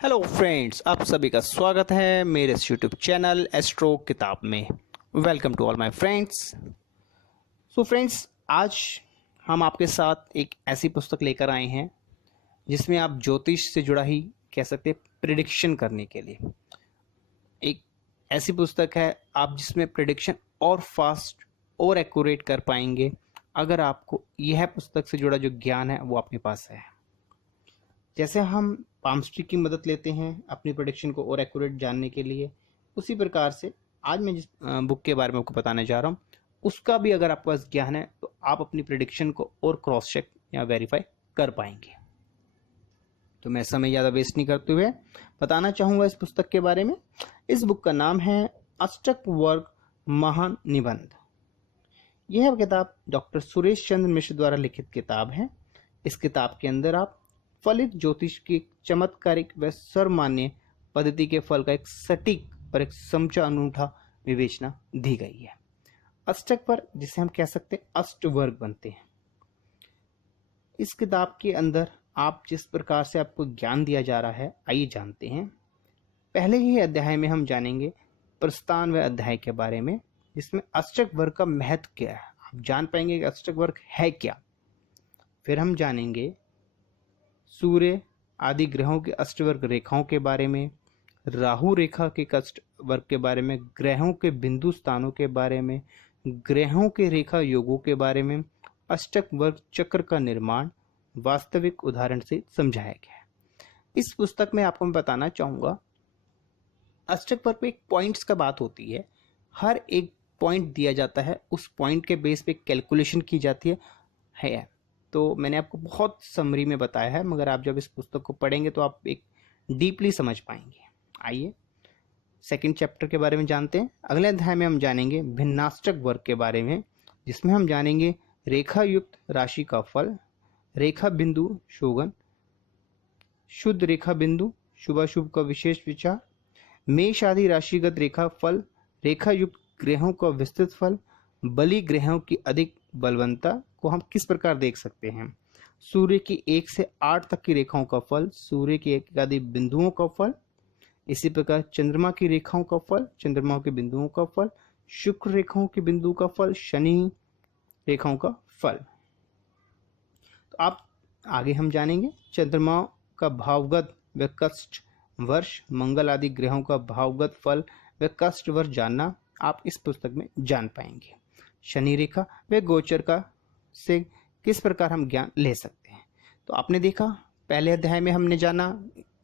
Hello friends, आप सभी का स्वागत है मेरे इस यूट्यूब चैनल एस्ट्रो किताब में। Welcome to all my friends. So friends, आज हम आपके साथ एक ऐसी पुस्तक लेकर आए हैं जिसमें आप ज्योतिष से जुड़ा ही कह सकते हैं प्रिडिक्शन करने के लिए एक ऐसी पुस्तक है आप जिसमें प्रिडिक्शन और फास्ट और एक्यूरेट कर पाएंगे अगर आपको यह पुस्तक से जुड़ा जो ज्ञान है वो आपके पास है। जैसे हम पामस्ट्री की मदद लेते हैं अपनी प्रेडिक्शन को और एक्यूरेट जानने के लिए, उसी प्रकार से आज मैं जिस बुक के बारे में आपको बताने जा रहा हूँ उसका भी अगर आपके पास ज्ञान है तो आप अपनी प्रेडिक्शन को और क्रॉस चेक या वेरीफाई कर पाएंगे। तो मैं समय ज़्यादा वेस्ट नहीं करते हुए बताना चाहूँगा इस पुस्तक के बारे में। इस बुक का नाम है अष्टक वर्ग महान निबंध। यह किताब डॉक्टर सुरेश चंद्र मिश्र द्वारा लिखित किताब है। इस किताब के अंदर आप फलित ज्योतिष की चमत्कारिक व सर्वमान्य पद्धति के फल का एक सटीक और एक समझा अनूठा विवेचना दी गई है। अष्टक पर जिसे हम कह सकते हैं अष्ट वर्ग बनते हैं। इस किताब के अंदर आप जिस प्रकार से आपको ज्ञान दिया जा रहा है, आइए जानते हैं। पहले ही अध्याय में हम जानेंगे प्रस्थान व अध्याय के बारे में, जिसमें अष्टक वर्ग का महत्व क्या है, आप जान पाएंगे कि अष्टक वर्ग है क्या। फिर हम जानेंगे सूर्य आदि ग्रहों के अष्टवर्ग रेखाओं के बारे में, राहु रेखा के अष्टवर्ग के बारे में, ग्रहों के बिंदु स्थानों के बारे में, ग्रहों के रेखा योगों के बारे में, अष्टक वर्ग चक्र का निर्माण वास्तविक उदाहरण से समझाया गया है। इस पुस्तक में आपको मैं बताना चाहूंगा अष्टक वर्ग पे एक पॉइंट्स का बात होती है। हर एक पॉइंट दिया जाता है, उस पॉइंट के बेस पे कैलकुलेशन की जाती है। तो मैंने आपको बहुत समरी में बताया है, मगर आप जब इस पुस्तक को पढ़ेंगे तो आप एक डीपली समझ पाएंगे। आइए सेकंड चैप्टर के बारे में जानते हैं। अगले अध्याय में हम जानेंगे भिन्नाष्टक वर्ग के बारे में, जिसमें हम जानेंगे रेखा युक्त राशि का फल, रेखा बिंदु शोगन, शुद्ध रेखा बिंदु, शुभाशुभ का विशेष विचार, मेष आदि राशिगत रेखा फल, रेखा युक्त ग्रहों का विस्तृत फल, बलि ग्रहों की अधिक बलवंता को हम किस प्रकार देख सकते हैं, सूर्य की 1 से 8 तक की रेखाओं का फल, सूर्य की एक आदि बिंदुओं का फल, इसी प्रकार चंद्रमा की रेखाओं का फल, चंद्रमा के बिंदुओं का फल, शुक्र रेखाओं के बिंदु का फल, शनि रेखाओं का फल। तो आप आगे हम जानेंगे चंद्रमा का भावगत व कष्ट वर्ष, मंगल आदि ग्रहों का भावगत फल व कष्ट वर्ष जानना आप इस पुस्तक में जान पाएंगे। शनि रेखा व गोचर का से किस प्रकार हम ज्ञान ले सकते हैं। तो आपने देखा पहले अध्याय में हमने जाना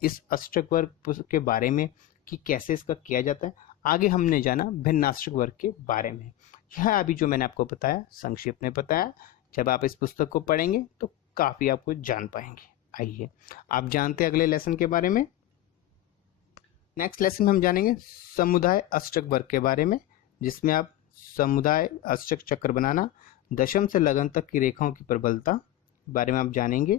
इस अष्टक वर्ग के बारे में कि कैसे इसका किया जाता है। आगे हमने जाना भिन्नाष्टक वर्ग के बारे में। यह अभी जो मैंने आपको बताया संक्षिप्त में बताया, जब आप इस पुस्तक को पढ़ेंगे तो काफी आपको जान पाएंगे। आइए आप जानते हैं अगले लेसन के बारे में। नेक्स्ट लेसन में हम जानेंगे समुदाय अष्टक वर्ग के बारे में, जिसमें आप समुदाय अष्टक चक्र बनाना, दशम से लगन तक की रेखाओं की प्रबलता के बारे में आप जानेंगे।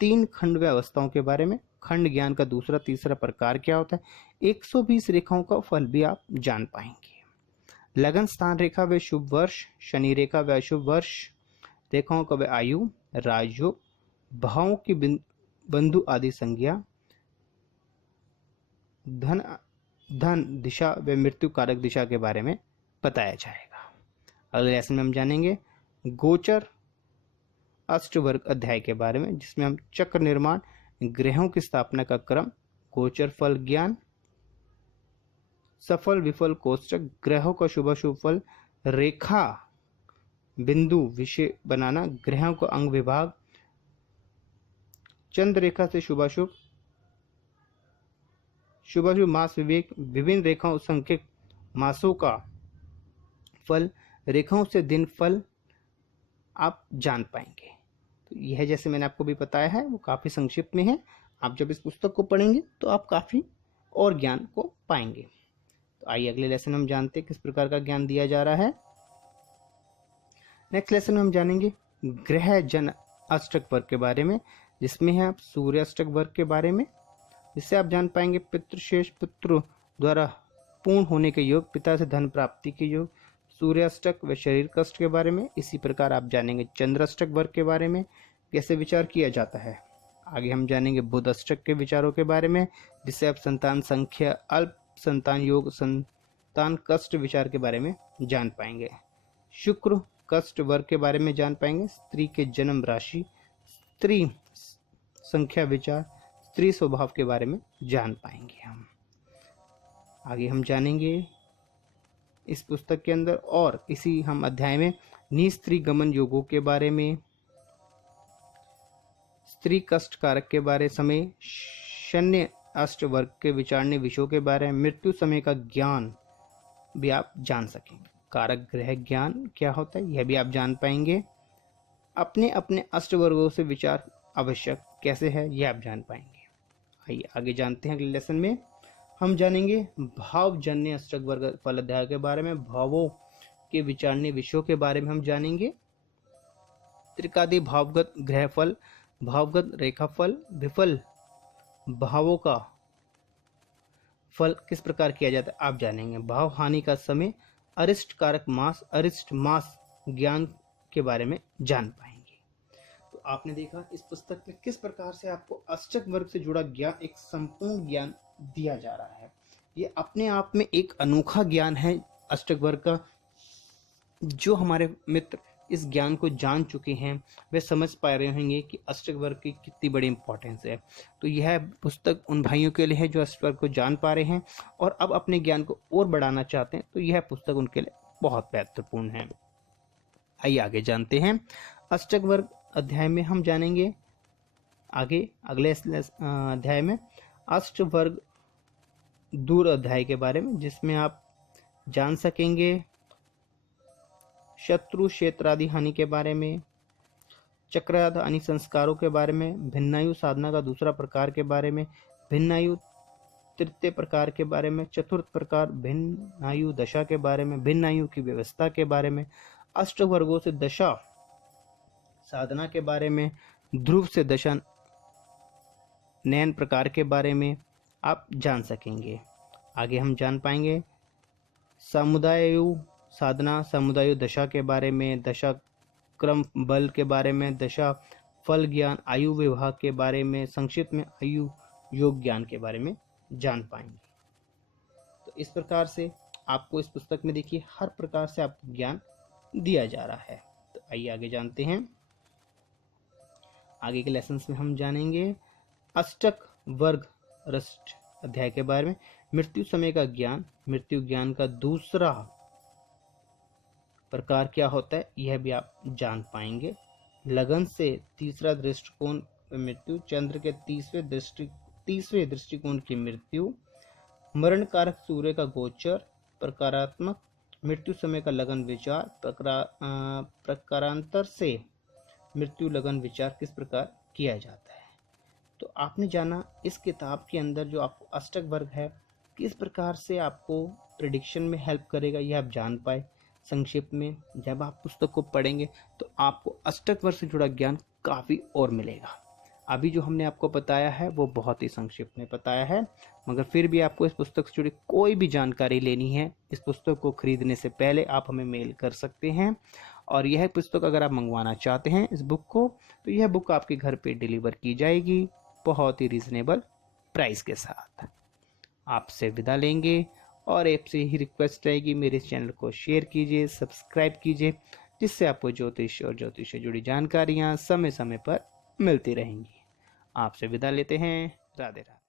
3 खंड व अवस्थाओं के बारे में, खंड ज्ञान का दूसरा तीसरा प्रकार क्या होता है, 120 रेखाओं का फल भी आप जान पाएंगे। लगन स्थान रेखा व शुभ वर्ष, शनि रेखा व अशुभ वर्ष, रेखाओं का व आयु, राजयोग, भावों की बंधु आदि संज्ञा, धन दिशा व मृत्यु कारक दिशा के बारे में बताया जाएगा। अगले लेसन में हम जानेंगे गोचर अष्टवर्ग अध्याय के बारे में, जिसमें हम चक्र निर्माण, ग्रहों की स्थापना का क्रम, गोचर फल ज्ञान, सफल विफल कोष्टक, ग्रहों का शुभ अशुभ फल, रेखा बिंदु विषय बनाना, ग्रहों का अंग विभाग, चंद्र रेखा से शुभाशुभ, शुभाशुभ मास विवेक, विभिन्न रेखाओं संख्यक मासों का फल, रेखाओं से दिन फल आप जान पाएंगे। तो यह जैसे मैंने आपको भी बताया है वो काफ़ी संक्षिप्त में है। आप जब इस पुस्तक को पढ़ेंगे तो आप काफ़ी और ज्ञान को पाएंगे। तो आइए अगले लेसन हम जानते हैं किस प्रकार का ज्ञान दिया जा रहा है। नेक्स्ट लेसन में हम जानेंगे ग्रह जन अष्टक वर्ग के बारे में, जिसमें है आप सूर्य अष्टक वर्ग के बारे में, जिससे आप जान पाएंगे पितृशेष पुत्र द्वारा पूर्ण होने के योग, पिता से धन प्राप्ति के योग, सूर्य अष्टक व शरीर कष्ट के बारे में। इसी प्रकार आप जानेंगे चंद्र अष्टक वर्ग के बारे में, कैसे विचार किया जाता है। आगे हम जानेंगे बुध अष्टक के विचारों के बारे में, जिससे आप संतान संख्या, अल्प संतान योग, संतान कष्ट विचार के बारे में जान पाएंगे। शुक्र कष्ट वर्ग के बारे में जान पाएंगे, स्त्री के जन्म राशि, स्त्री संख्या विचार, स्त्री स्वभाव के बारे में जान पाएंगे हम। आगे हम जानेंगे इस पुस्तक के अंदर और इसी हम अध्याय में निस्त्री गमन योगों के बारे में, स्त्री कष्ट कारक के बारे समय, शून्य अष्ट वर्ग के विचारने विषयों के बारे में, मृत्यु समय का ज्ञान भी आप जान सकेंगे। कारक ग्रह ज्ञान क्या होता है यह भी आप जान पाएंगे। अपने अपने अष्ट वर्गों से विचार आवश्यक कैसे है यह आप जान पाएंगे। आइए आगे जानते हैं। अगले लेसन में हम जानेंगे भावजन्य अष्टक वर्ग फल अध्याय के बारे में, भावों के विचारने विषयों के बारे में हम जानेंगे। त्रिकादि भावगत ग्रहफल, भावगत रेखाफल, विफल भावों का फल किस प्रकार किया जाता है आप जानेंगे। भाव हानि का समय, अरिष्ट कारक मास, अरिष्ट मास ज्ञान के बारे में जान पाएंगे। तो आपने देखा इस पुस्तक में किस प्रकार से आपको अष्टक वर्ग से जुड़ा ज्ञान, एक संपूर्ण ज्ञान दिया जा रहा है। ये अपने आप में एक अनोखा ज्ञान है अष्टक वर्ग का। जो हमारे मित्र इस ज्ञान को जान चुके हैं वे समझ पा रहे होंगे कि अष्टक वर्ग की कितनी बड़ी इंपॉर्टेंस है। तो यह पुस्तक उन भाइयों के लिए है जो अष्टक वर्ग को जान पा रहे हैं और अब अपने ज्ञान को और बढ़ाना चाहते हैं, तो यह पुस्तक उनके लिए बहुत महत्वपूर्ण है। आइए आगे जानते हैं। अष्टक वर्ग अध्याय में हम जानेंगे आगे अगले अध्याय में अष्ट वर्ग दूर अध्याय के बारे में, जिसमें आप जान सकेंगे शत्रु क्षेत्रादि हानि के बारे में, चक्राद हानि संस्कारों के बारे में, भिन्नायु साधना का दूसरा प्रकार के बारे में, भिन्नायु तृतीय प्रकार के बारे में, चतुर्थ प्रकार भिन्नायु दशा के बारे में, भिन्नायु की व्यवस्था के बारे में, अष्ट वर्गों से दशा साधना के बारे में, ध्रुव से दशा नयन प्रकार के बारे में आप जान सकेंगे। आगे हम जान पाएंगे समुदायु साधना, समुदाय दशा के बारे में, दशा क्रम बल के बारे में, दशा फल ज्ञान, आयु विभाग के बारे में, संक्षिप्त में आयु योग ज्ञान के बारे में जान पाएंगे। तो इस प्रकार से आपको इस पुस्तक में देखिए हर प्रकार से आपको ज्ञान दिया जा रहा है। तो आइए आगे जानते हैं। आगे के लेसन में हम जानेंगे अष्टक वर्ग रष्ट अध्याय के बारे में, मृत्यु समय का ज्ञान, मृत्यु ज्ञान का दूसरा प्रकार क्या होता है यह भी आप जान पाएंगे। लगन से तीसरा दृष्टिकोण मृत्यु, चंद्र के तीसरे दृष्टिकोण की मृत्यु, मरण कारक सूर्य का गोचर, प्रकारात्मक मृत्यु समय का लगन विचार, प्रकारांतर से मृत्यु लगन विचार किस प्रकार किया जाता है। तो आपने जाना इस किताब के अंदर जो आपको अष्टक वर्ग है किस प्रकार से आपको प्रेडिक्शन में हेल्प करेगा यह आप जान पाए। संक्षिप्त में जब आप पुस्तक को पढ़ेंगे तो आपको अष्टक वर्ग से जुड़ा ज्ञान काफ़ी और मिलेगा। अभी जो हमने आपको बताया है वो बहुत ही संक्षिप्त में बताया है, मगर फिर भी आपको इस पुस्तक से जुड़ी कोई भी जानकारी लेनी है इस पुस्तक को खरीदने से पहले आप हमें मेल कर सकते हैं। और यह पुस्तक अगर आप मंगवाना चाहते हैं इस बुक को तो यह बुक आपके घर पे डिलीवर की जाएगी बहुत ही रीजनेबल प्राइस के साथ। आपसे विदा लेंगे और आपसे ही रिक्वेस्ट रहेगी मेरे चैनल को शेयर कीजिए, सब्सक्राइब कीजिए, जिससे आपको ज्योतिष और ज्योतिष से जुड़ी जानकारियाँ समय समय पर मिलती रहेंगी। आपसे विदा लेते हैं। राधे राधे।